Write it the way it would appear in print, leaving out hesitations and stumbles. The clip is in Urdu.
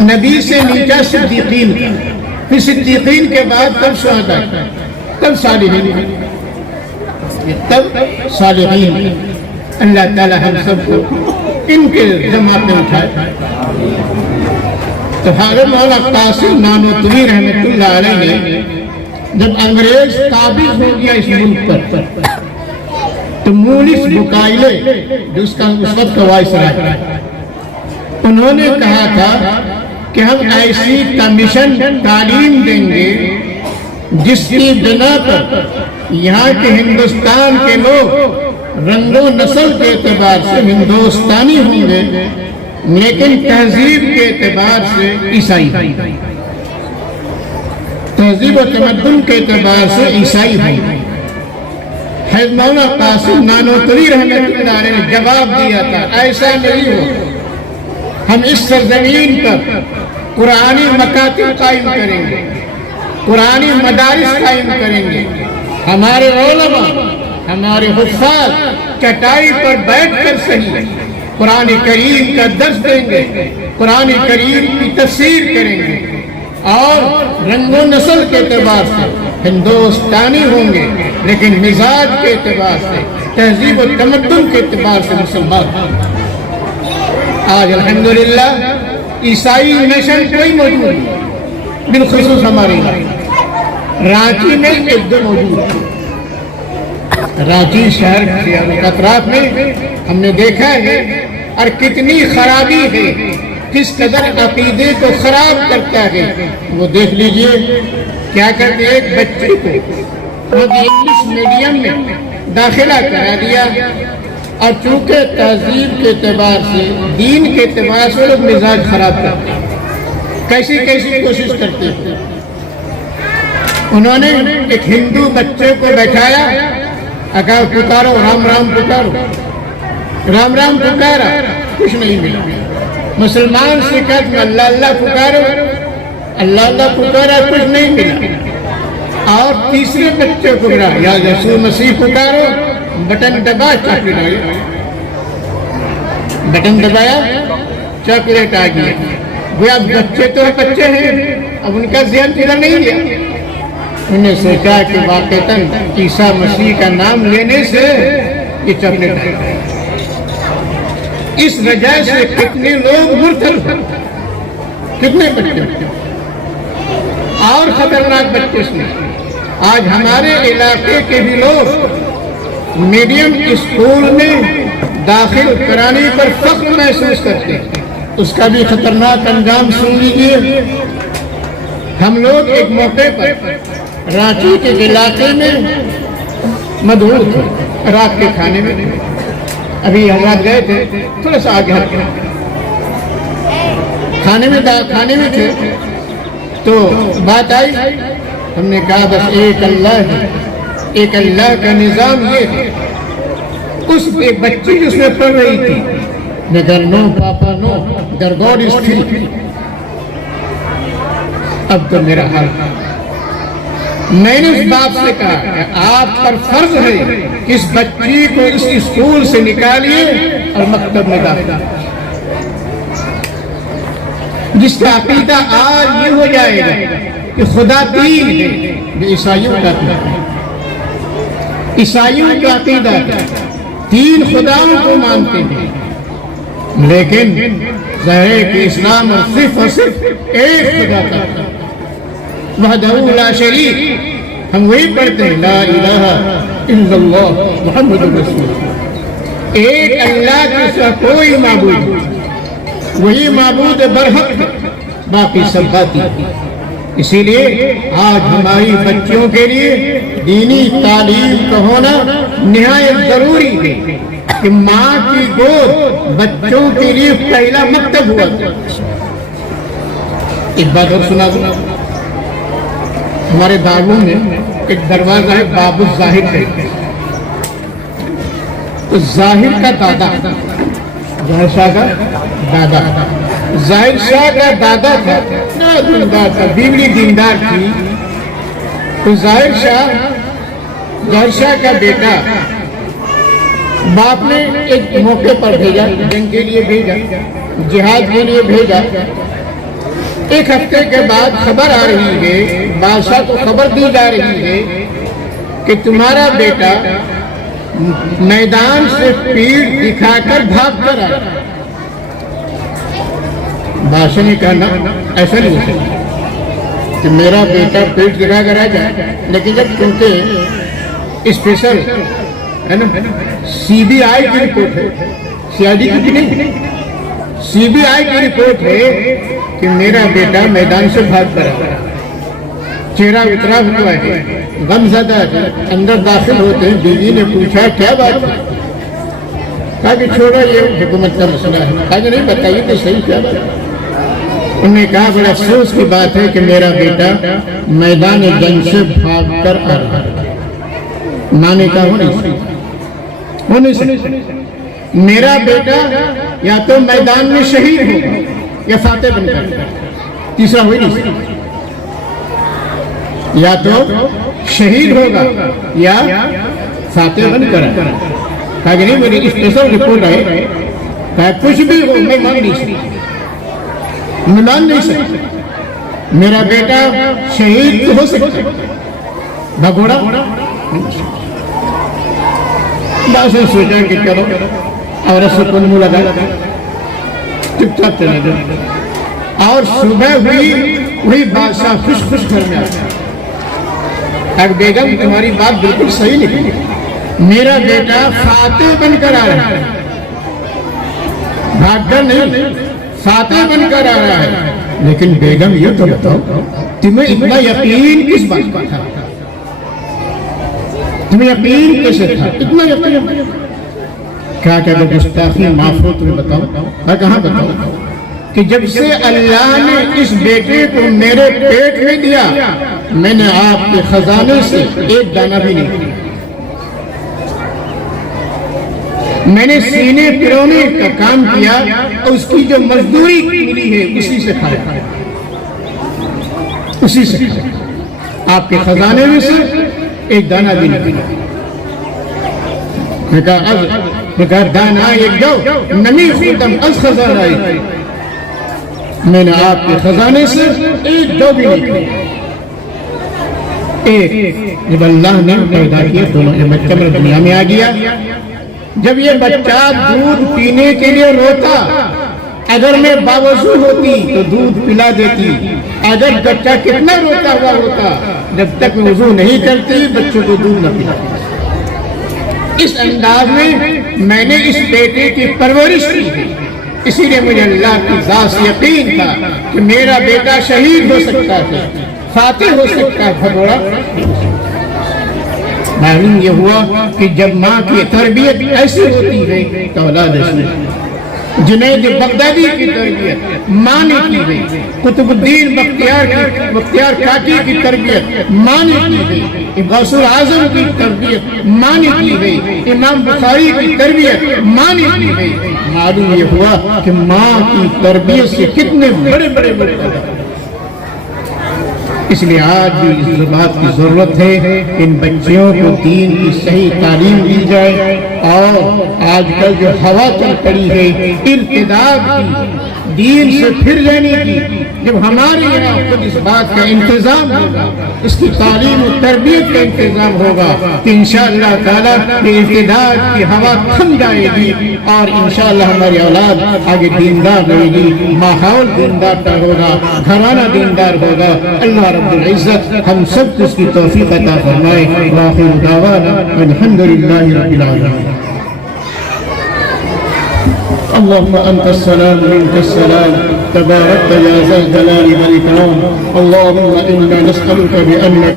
نبی سے نیچا صدیقین، پھر صدیقین کے بعد تب شہداء، تب صالحین، تب صالحین۔ اللہ تعالی ہم سب کو ان کے جماعت میں اٹھائے۔ تو حضرت مولانا قاسم نانوتوی رحمۃ اللہ علیہ نے جب انگریز قابض ہو گیا اس ملک پر، تو مونس بکائلے جو اس کا اس وقت کا وائسرائے، انہوں نے کہا تھا کہ ہم ایسی کمیشن تعلیم دیں گے جس کی بنا پر یہاں کے ہندوستان کے لوگ رنگ و نسل کے اعتبار سے ہندوستانی ہوں گے، لیکن تہذیب کے اعتبار سے عیسائی، تہذیب و تمدن کے اعتبار سے عیسائی ہوں گے۔ حضرت مولانا قاسم نانوتوی رحمۃ اللہ علیہ نے جواب دیا تھا ایسا نہیں ہو، ہم اس سرزمین پر قرآنی مکاتب قائم کریں گے، قرآنی مدارس قائم کریں گے، ہمارے علماء، ہمارے حفاظ چٹائی پر بیٹھ کر صحیح قرآن کریم کا درس دیں گے، قرآن کریم کی تفسیر کریں گے، اور رنگ و نسل کے اعتبار سے ہندوستانی ہوں گے، لیکن مزاج کے اعتبار سے، تہذیب و تمدن کے اعتبار سے مسلمان ہوں گے۔ آج الحمدللہ عیسائی نیشن کوئی موجود نہیں، بالخصوص ہمارے رانچی میں ایک دو موجود ہے۔ رانچی شہر کے اطراف میں ہم نے دیکھا ہے اور کتنی خرابی ہے، کس قدر عقیدے کو خراب کرتا ہے وہ دیکھ لیجئے۔ کیا کرتے ایک بچے کو انگلش میڈیم میں داخلہ کرا دیا، اور چونکہ تہذیب کے اعتبار سے، دین کے اعتبار سے لوگ مزاج خراب کرتے ہیں، کیسی کیسی کوشش کرتے ہیں۔ انہوں نے ایک ہندو بچے کو بیٹھایا، کہا پکارو رام رام پکارو، رام رام پکارا، کچھ نہیں ملا۔ مسلمان سے کہا کہ اللہ اللہ پکارو، اللہ اللہ پکارا، کچھ نہیں ملا۔ اور تیسرے بچے کو کہا یا یسوع مسیح پکارو، بٹن دبا چاکلیٹ آ گیا، بٹن دبایا چاکلیٹ آ گیا۔ گویا بچے تو بچے ہیں، اب ان کا ذہن ادھر نہیں گیا۔ انہوں نے سوچا کہ واقعتاً عیسیٰ مسیح کا نام لینے سے یہ چاکلیٹ آئے گا۔ اس وجہ سے کتنے لوگ مرتد، کتنے بچے اور خطرناک بچے اس میں۔ آج ہمارے علاقے کے بھی لوگ میڈیم اسکول میں داخل کرانے پر فخر محسوس کرتے ہیں، اس کا بھی خطرناک انجام سن لیجیے۔ ہم لوگ ایک موقع پر رانچی کے علاقے میں مدعو تھے، رات کے کھانے میں، ابھی حضرات گئے تھے، تھوڑا سا آگے ہٹ کے کھانے میں تھے، تو بات آئی، ہم نے کہا بس ایک اللہ ہے، ایک اللہ کا نظام یہ ہے۔ اس ایک بچی جس میں پڑھ رہی تھی، مگر نو پاپا نو، در گاڈ از تھری۔ اب تو میرا حال، میں نے اس باپ سے کہا کہ آپ پر فرض ہے کہ اس بچی کو اس اسکول سے نکالیے اور مکتب میں داخل، جس کا عقیدہ آج یہ ہو جائے گا کہ خدا تین ہے، یہ عیسائیوں کا عقیدہ ہے، عیسائیوں کا عقیدہ ہے، تین خداؤں کو مانتے ہیں، لیکن ظاہر ہے کہ اسلام صرف اور صرف ایک خدا کا ہے، وحدہ لا شریک۔ ہم وہی پڑھتے ہیں لا الہ الا اللہ محمد رسول اللہ، ایک اللہ کے سوا کوئی معبود نہیں، وہی معبود برحق ہے، باقی سب باطل ہے۔ اسی لیے آج ہماری بچوں کے لیے دینی تعلیم کا ہونا نہایت ضروری ہے کہ ماں کی گود بچوں کے لیے پہلا مکتب ہوا تھا۔ ایک بات اور سنا دوں، ہمارے دارالعلوم میں ایک دروازہ ہے باب الظاہر کہتے ہیں، تو ظاہر کا دادا، ظاہر شاہ کا دادا، ظاہر شاہ کا دادا تھا، دیندار تھا، بیوی دیندار تھی، تو ظاہر شاہ کا بیٹا باپ نے ایک موقع پر بھیجا، جنگ کے لیے بھیجا، جہاد کے لیے بھیجا، ایک ہفتے کے بعد خبر آ رہی ہے، بادشاہ کو خبر دی جا رہی ہے کہ تمہارا بیٹا میدان سے پیٹھ دکھا کر بھاگ کر آیا۔ بادشاہ نے کہا نا، ایسا نہیں ہو سکتا کہ میرا بیٹا پیٹھ دکھا کر آ جائے، لیکن جب کیونکہ اسپیشل ہے نا، سی بی آئی کی رپورٹ ہے، سی آئی ڈی کی نہیں، سی بی آئی کی رپورٹ ہے کہ میرا بیٹا میدان سے بھاگ کر آیا، چہرہ اترا ہوا ہے، غم زدہ ہے، اندر داخل ہوتے ہیں، بیوی نے پوچھا کیا بات ہے؟ کہا کہ چھوڑو یہ حکومت کا مسئلہ ہے۔ کہا کہ نہیں، بتائیے کہ صحیح کیا بات ہے؟ انہوں نے کہا بڑا افسوس کی بات ہے کہ میرا بیٹا میدان جنگ سے بھاگ کر آ رہا ہے۔ ماں نے کہا وہ نہیں سکتا، میرا بیٹا یا تو میدان میں شہید ہوگا یا فاتح بن کر، تیسرا ہوئی نہیں سکتا، یا تو شہید ہوگا یا فاتح بن کر۔ کہا کہ نہیں، میری اسپیشل رپورٹ ہے، کہا کچھ بھی ہو میں مان نہیں سکتا، میں مان نہیں سکتا، میرا بیٹا شہید تو ہو سکتا، بھگوڑا۔ بادشاہ نے سوچا کہ چلو عورت سے کون منہ لگا، چپ چاپ چلے گئے۔ اور صبح ہوئی وہی بادشاہ خوش گھر میں آتا، اگر بیگم تمہاری بات بالکل صحیح نکلی، میرا بیٹا فاتح بن کر آ رہا ہے، بھاگ کر نہیں، فاتح بن کر آ رہا ہے۔ لیکن بیگم یہ تو بتاؤ تمہیں اتنا یقین کس بات کا تھا؟ تمہیں یقین کیسے تھا؟ اتنا یقین کیا کہ اگر گستاخی معاف ہو تمہیں بتاؤ، کہاں بتاؤ کہ جب سے اللہ نے اس بیٹے کو میرے پیٹ میں دیا، میں نے آپ کے خزانے سے ایک دانہ بھی نہیں دیا، میں نے سینے پرونے کا کام کیا اور اس کی جو مزدوری ملی ہے اسی سے کھایا، اسی سے کھایا، آپ کے خزانے میں سے ایک دانہ بھی نہیں دیا۔ میں کہا دانہ ایک دو نمی خودم از خزانہ آئی، میں نے آپ کے خزانے سے ایک دو بھی نہیں دیا۔ ایک جب اللہ نے پیدا کیا دونوں، یہ بچہ میرے دنیا میں آ گیا، جب یہ بچہ دودھ پینے کے لیے روتا، اگر میں باوضو ہوتی تو دودھ پلا دیتی، اگر بچہ کتنا روتا ہوا ہوتا، جب تک میں وضو نہیں کرتی بچوں کو دودھ نہ پلاتی۔ اس انداز میں نے اس بیٹے کی پرورش کی ہے، اسی لیے مجھے اللہ کی ذات سے یقین تھا کہ میرا بیٹا شہید ہو سکتا ہے، فاتح ہو سکتا ہے، بھگوڑا۔ معلوم یہ ہوا کہ جب ماں کی تربیت ایسی ہوتی ہے تو اولاد ایسی ہے۔ جنید بغدادی کی تربیت ماں نے کی ہے، قطب الدین بختیار کاکی کی تربیت ماں نے کی ہے، غوث اعظم کی تربیت ماں نے کی ہے، امام بخاری کی تربیت ماں نے کی ہے۔ معلوم یہ ہوا کہ ماں کی تربیت سے کتنے بڑے بڑے لوگ۔ اس لیے آج بھی اس بات کی ضرورت ہے کہ ان بچیوں کو دین کی صحیح تعلیم دی جائے، اور آج کل جو ہوا چل پڑی ہے ارتداد کی، دین سے پھر لینے کی، جب ہمارے یہاں خود اس بات کا انتظام ہوگا، اس کی تعلیم و تربیت کا انتظام ہوگا کہ انشاءاللہ تعالیٰ یہ ارتداد کی ہوا تھم جائے گی، اور انشاءاللہ ہماری اولاد آگے دیندار رہے گی، ماحول دیندار ہوگا، گھرانہ دیندار ہوگا۔ اللہ رب العزت ہم سب کو اس کی توفیق عطا فرمائے۔ وآخر دعوانا الحمدللہ رب العالمین۔ اللهم أنت السلام منك السلام تباركت يا ذا الجلال والإكرام. اللهم إنا نسألك بأنك